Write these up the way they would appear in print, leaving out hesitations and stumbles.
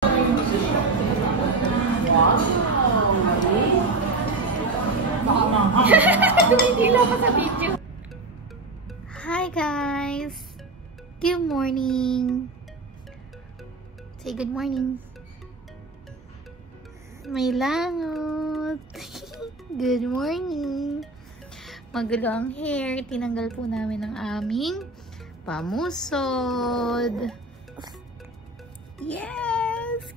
Hi guys! Good morning! Say good morning! May langot! Good morning! Magulo ang hair. Tinanggal po namin ang aming pamusod. Yes!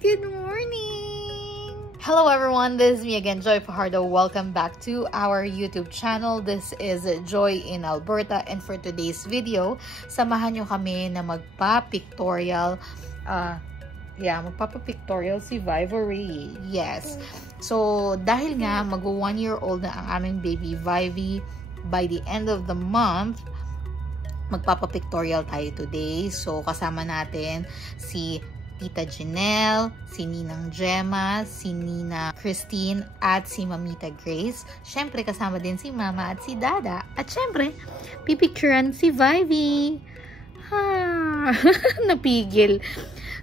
Good morning! Hello everyone, this is me again, Joy Fajardo. Welcome back to our YouTube channel. This is Joy in Alberta, and for today's video, samahan nyo kami na magpa-pictorial magpapa-pictorial si Vivory. Yes. So, dahil nga mag-1 year old na ang aming baby Vivy, by the end of the month, magpapa-pictorial tayo today. So, kasama natin si Tita Janelle, si Ninang Gemma, si Nina Christine, at si Mamita Grace. Syempre, kasama din si Mama at si Dada. At syempre, pipicturean si Vivy. Napigil.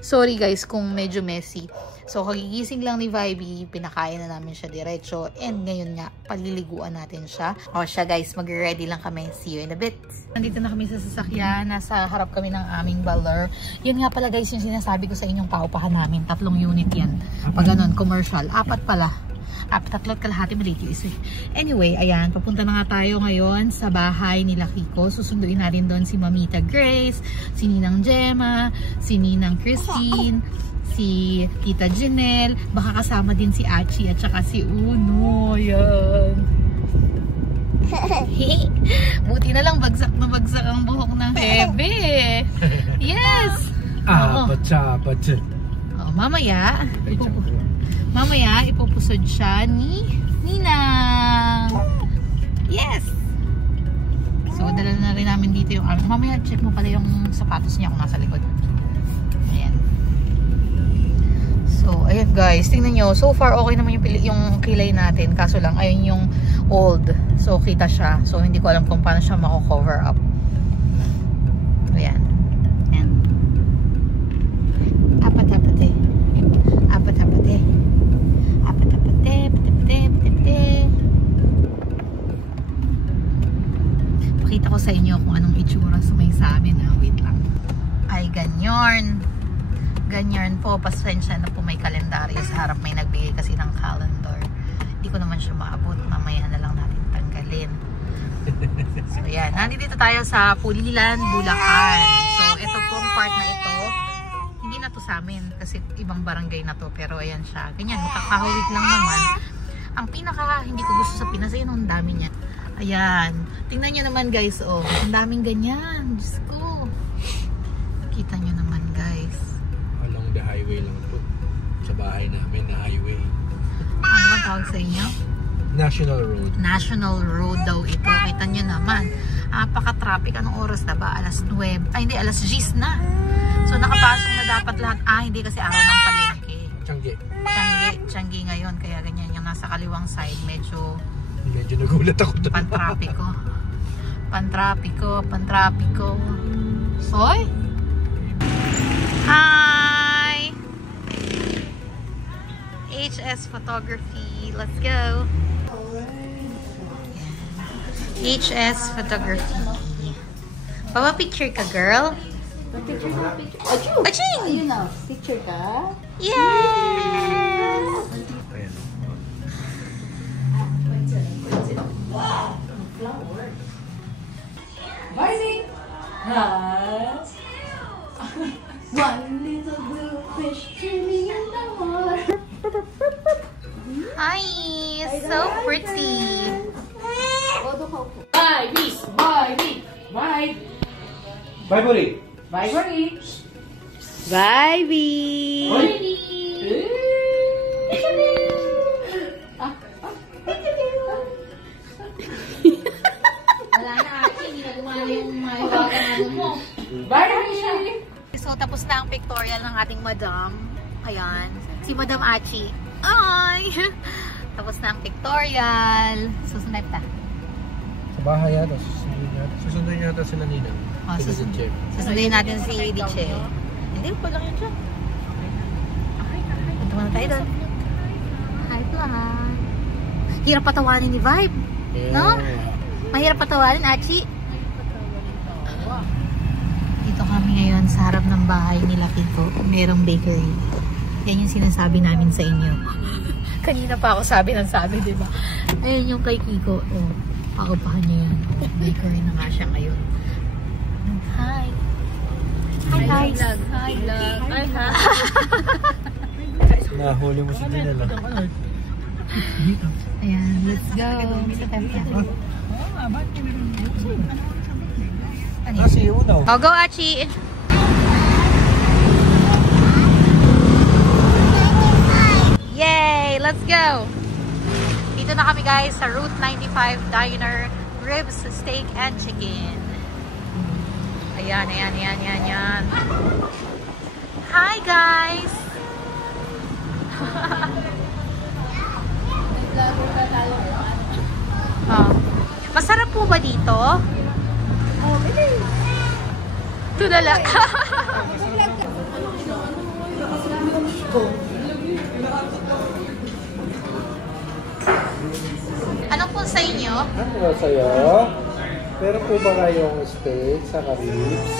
Sorry guys kung medyo messy. So, kagigising lang ni Vivy, pinakain na namin siya diretso, and ngayon nga, paliliguan natin siya. O siya guys, mag-ready lang kami. See you in a bit. Nandito na kami sa sasakyan, nasa harap kami ng aming baler. Yun nga pala guys, yung sinasabi ko sa inyong paupahan namin, 3 unit yan. Pag ganun, commercial, 4 pala. 3 kalahati, maliit yung isa. Anyway, ayan, papunta na nga tayo ngayon sa bahay nila Kiko. Susunduin natin doon si Mamita Grace, si Ninang Gemma, si Ninang Christine, si Tita Janelle, baka kasama din si Achi at saka si Uno. Ayan. Buti na lang bagsak na bagsak ang buhok ng bebe. Yes! Mamaya, ipupusod siya ni Ninang. Yes! So, dala na rin namin dito yung mamaya, check mo pala yung sapatos niya kung nasa likod. Ayan. So, ayan guys, tingnan nyo. So far, okay naman yung kilay natin. Kaso lang, ayun yung old. So, kita siya. So, hindi ko alam kung paano siya mako-cover up. Ayan. Ayan. Apat-apate. Apat-apate. Apat-apate. Pate-pate. Pakita ko sa inyo kung anong itsura sa may sa amin. Wait lang. Ay, ganyan. Ganyan po, pasensya na po, may kalendaryo sa harap, may nagbigay kasi ng calendar. Hindi ko naman siya maabot, mamaya na lang natin tanggalin. So yan, nandito tayo sa Pulilan, Bulacan. So ito pong part na ito, hindi na to sa amin kasi ibang barangay na to, pero ayan siya. Ganyan, makakahawig lang naman. Ang pinaka hindi ko gusto sa Pinas, ayun, ang dami niya. Ayan, tingnan nyo naman guys, oh, ang daming ganyan. Diyos ko. Kita nyo naman guys. The highway lang po. Sa bahay namin na highway. Ano ang tawag sa inyo? National Road. National Road daw ito. Kita nyo naman. Napaka-traffic. Anong oras na ba? Alas 9. Ay hindi, alas 10 na. So nakapasok na dapat lahat. Hindi kasi araw ng palengke. Tiangge ngayon. Kaya ganyan yung nasa kaliwang side. Medyo nagulat ako doon. Pantrapiko. Soy? Hi! HS Photography. Let's go. HS Photography. Baba picture ka, girl. Picture. Aching! Ayun na. Picture ka? Yes! Wow! Flower. Morning! Hi! One little blue fish swimming in the water. Hi! So pretty! Vivy! Wala na ate, hindi na gumana yung maiwagan mo. So tapos na ang pictorial ng ating madam. Ayan, si Madam Achi. Ay! Tapos na ang pictorial. Susunod ta. Sa bahay yata, susunduin yata sila Nina. Susundin natin si Diche. Hindi, pa lang yun dyan. Okay. tayo doon. Hi vlog. Hirap patawanin ni Vibe. Yeah. No? Mahirap patawanin, Achi. Dito kami ngayon sa harap ng bahay nila Kiko. Merong bakery. Yan yung sinasabi namin sa inyo. Kanina pa ako sabi, di ba? Ayun yung kay Kiko. Oh, pakupahan niya yan. Bakery na nga siya ngayon. Hi! Hi guys! Hi vlog! Hi ha! Nahuli mo si Gina lang. Ayan, let's go. Sa temple. Kasi unaw. Oh, go Achi! Yay! Let's go! Dito na kami guys sa Route 95 Diner, Ribs, Steak, and Chicken. Ayan. Hi guys! Oh. Masarap po ba dito? Oh, bilis! Tudala! Ano po sa inyo? Ano sa'yo? Meron po ba kayong steak sa ribs?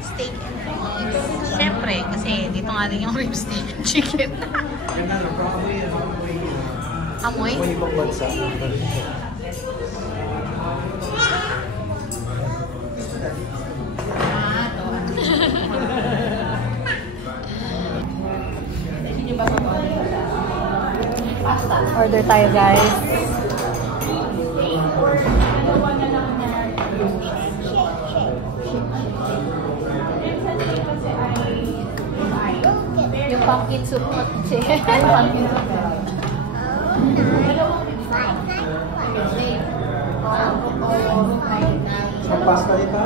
Steak and ribs. Siyempre, kasi dito nga rin yung ribs, steak and chicken. Amoy? May ibang bansa. Order tayo guys. Yung pumpkin soup. Pumpkin soup. Sa pasta ito?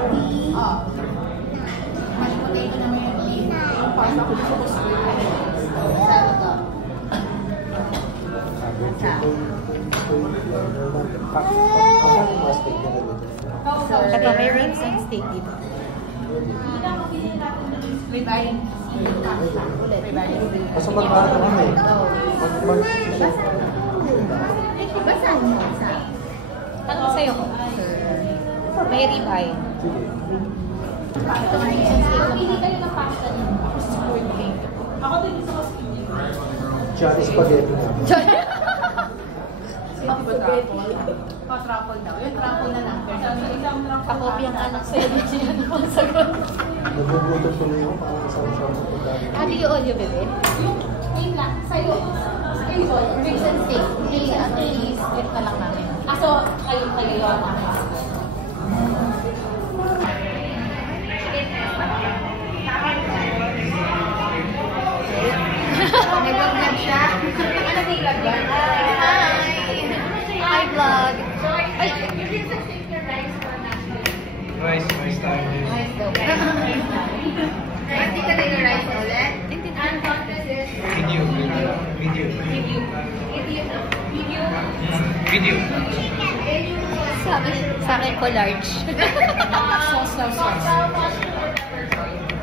Ito may ribs and steak dito. Kasi magkano kami? Ano sa'yo? May ribeye. Sige. Ito may ribs and steak. Pili kayo ng pasta niyo. Ako din gusto ko skinny. Johnny spaghetti na. Pa-truffle daw. Yung truffle na lang. Pakopy ang anak sa'yo. Hindi siya nakasagot. Nagugutom ko na yun. Parang isang siya sa punta. Ano yung audio, bebe? Yung lang. Sa'yo. Ribs and steak. I-split na lang namin. So, kayo yun. Nag-vlog siya. Ano ba yung vlog ba? Hi vlog. Ay, Rice tayo. hindi ka rin rice ulit? Video. Sa akin ko large. Sauce.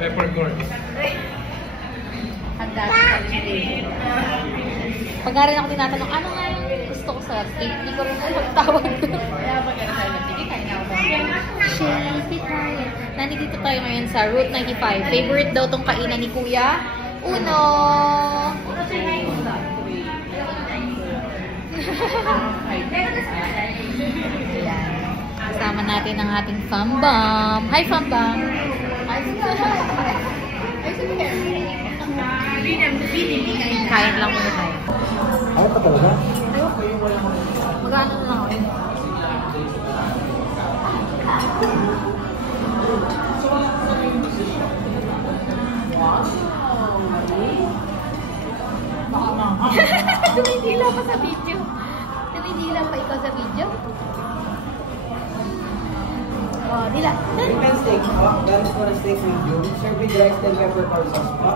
Peppercorn. Ang dami sa video. Pagka rin ako tinatanong, ano nga yung gusto ko sa steak? Hindi ko rin alam tawag ko. Kaya magkano tayo ng ticket? Shelby tayo. Nandito tayo ngayon sa Route 95. Favorite daw tong kainan ni Kuya Uno. Kasama natin ang ating fambam. Hi fambam! Kain lang muna tayo. Ano pa talaga? Magano na lang ako. Tumindila pa sa video. Tumindila pa ikaw sa video. Oh, dila. Chicken steak po. Guys, for a steak medium. Serve with rice and peppercorn sauce po.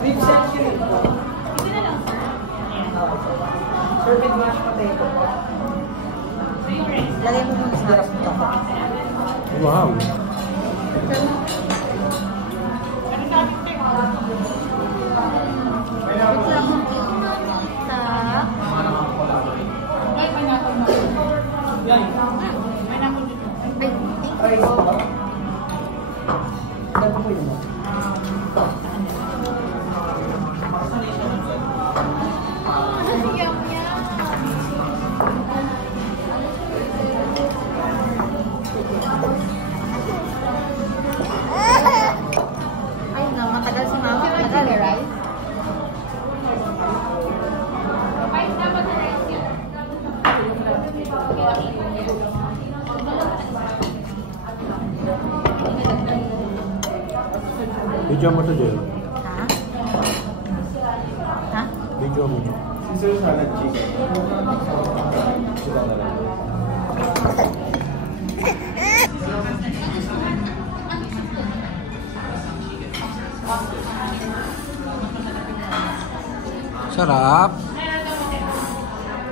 With section po. Serve with mashed potato po. Lagay mo muna sa harap nito. Wow. Video mo to, Jel. Ha? Ha? Video mo. Caesar salad chicken. Sarap.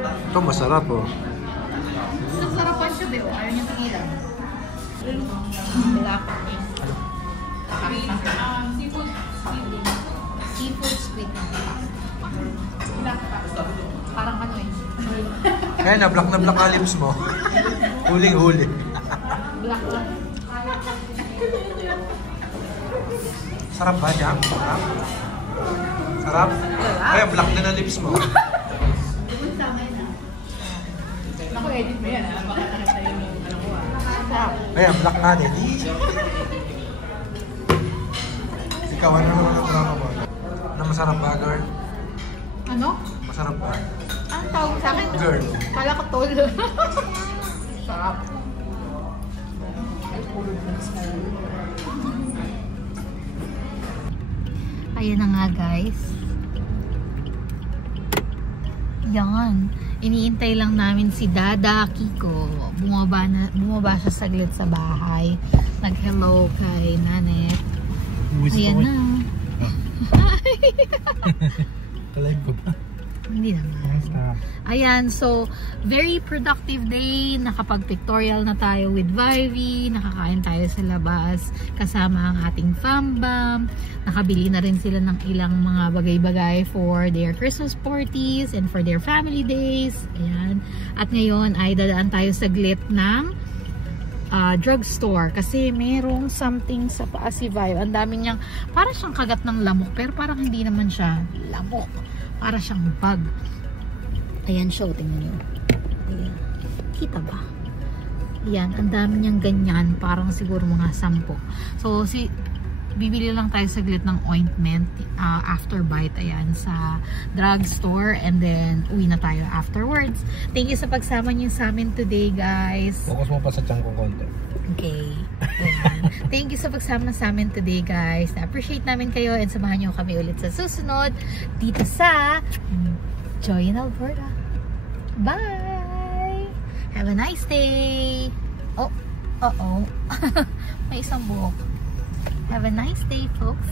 Ito masarap oh. Nasarapan siya, Beo. Ayaw niya tigilan. Black. Seafood squid. Parang ano eh. Kaya na black ang lips mo. Huling-huli. Black lang. Sarap ba niya? Sarap? Sarap? Kaya black na na lips mo. Naku, edit mo yan ha. Baka nakasaya mo ano ko ah. Sarap. Kaya black nga din. Ikaw, ano naman ang drama mo? Na masarap ba, girl? Ano? Masarap ba? Ang tawag sa akin? Girl. Kala ko tol. Sarap. Ayan na nga guys. Yan. Iniintay lang namin si Dada Kiko. Bumaba siya saglit sa bahay. Nag-hello kay Nanet. Ayan na. Kalive ko ba? Hindi naman. Ayan, so very productive day. Nakapag-pictorial na tayo with Vivi. Nakakain tayo sa labas kasama ang ating fambam. Nakabili na rin sila ng ilang mga bagay-bagay for their Christmas parties and for their family days. Ayan. At ngayon ay dadaan tayo saglit ng drugstore kasi merong something sa paa si Vivi. Ang dami niyang, parang siyang kagat ng lamok pero parang hindi naman siya lamok. Para siyang bug. Ayan siya, tingnan nyo. Ayan. Kita ba? Ayan, ang dami niyang ganyan. Parang siguro mga 10. So, bibili lang tayo saglit ng ointment after bite. Ayan, sa drugstore. And then, uwi na tayo afterwards. Thank you sa pagsama niyo sa amin today, guys. Focus mo pa sa tiyan ko konti. Okay. Ayan. Thank you sa pagsama sa amin today, guys. Na-appreciate namin kayo and samahan nyo kami ulit sa susunod dito sa Joy in Alberta. Bye! Have a nice day! Oh, uh-oh. May isang buhok. Have a nice day, folks.